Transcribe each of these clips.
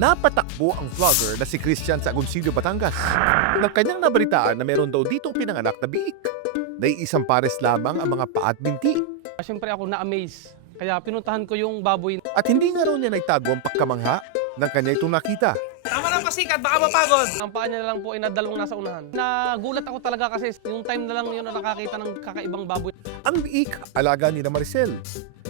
Napatakbo ang vlogger na si Christian sa Agoncillo, Batangas nang kanyang nabalitaan na meron daw ditong pinanganak na biik. Naiisang pares lamang ang mga paa at binti. Siyempre ako na-amaze. Kaya pinuntahan ko yung baboy. At hindi nga raw niya naitago ang pagkamangha nang kanya itong nakita. Tama lang pasikat, baka mapagod. Ang paa niya na lang po ay nadalawang nasa unahan. Nagulat ako talaga kasi yung time na lang yun na nakakita ng kakaibang baboy. Ang biik, alaga ni na Maricel.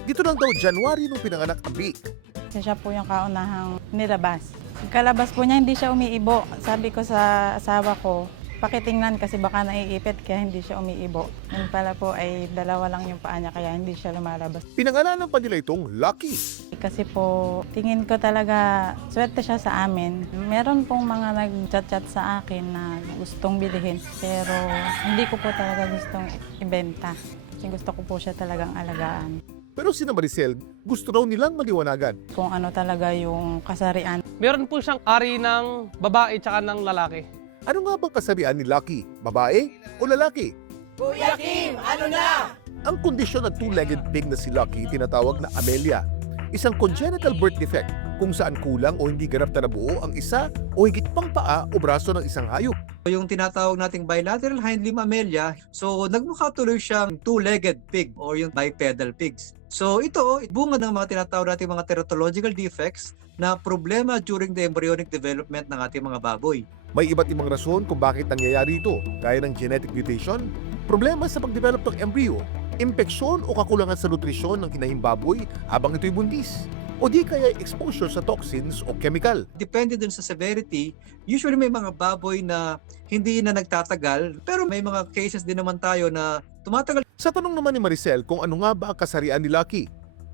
Dito lang daw January nung pinanganak ang biik. Kasi siya po yung kaunahang nilabas. Pagkalabas po niya, hindi siya umiibo. Sabi ko sa asawa ko, pakitingnan kasi baka naiipit kaya hindi siya umiibo. Yun pala po ay dalawa lang yung paa niya kaya hindi siya lumalabas. Pinangalanan pa nila itong Lucky. Kasi po, tingin ko talaga swerte siya sa amin. Meron pong mga nag-chat-chat sa akin na gustong bilhin. Pero hindi ko po talaga gustong ibenta. Kasi gusto ko po siya talagang alagaan. Pero si Maricel, gusto raw nilang maliwanagan. Kung ano talaga yung kasarian. Meron po siyang ari ng babae tsaka ng lalaki. Ano nga bang kasabihan ni Lucky? Babae o lalaki? Kuya Kim, ano na? Ang kondisyon ng two-legged pig na si Lucky tinatawag na amelia. Isang congenital birth defect kung saan kulang o hindi ganap na nabuo ang isa o higit pang paa o braso ng isang hayop. Yung tinatawag nating bilateral hind limb amelia, so nagmukha tuloy siyang two-legged pig o yung bipedal pigs. So ito, bunga ng mga tinatawag nating mga teratological defects na problema during the embryonic development ng ating mga baboy. May iba't ibang rason kung bakit nangyayari ito, gaya ng genetic mutation, problema sa pagdevelop ng embryo, impeksyon o kakulangan sa nutrisyon ng kinahing baboy habang ito'y buntis, o di kaya exposure sa toxins o chemical. Depende dun sa severity, usually may mga baboy na hindi na nagtatagal, pero may mga cases din naman tayo na tumatagal. Sa tanong naman ni Maricel kung ano nga ba ang kasarian ni Lucky,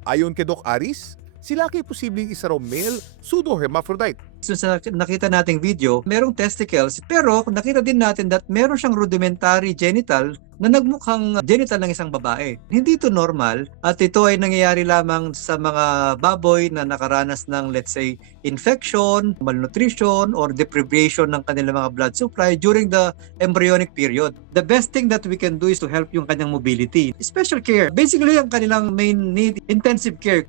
ayon kay Doc Aris, si Lucky posibleng isa raw male pseudo-hermaphrodite. So sa nakita nating video, merong testicles, pero nakita din natin that meron siyang rudimentary genital na nagmukhang genital ng isang babae. Hindi ito normal at ito ay nangyayari lamang sa mga baboy na nakaranas ng, let's say, infection, malnutrition, or deprivation ng kanilang mga blood supply during the embryonic period. The best thing that we can do is to help yung kanyang mobility. Special care. Basically, ang kanilang main need, intensive care.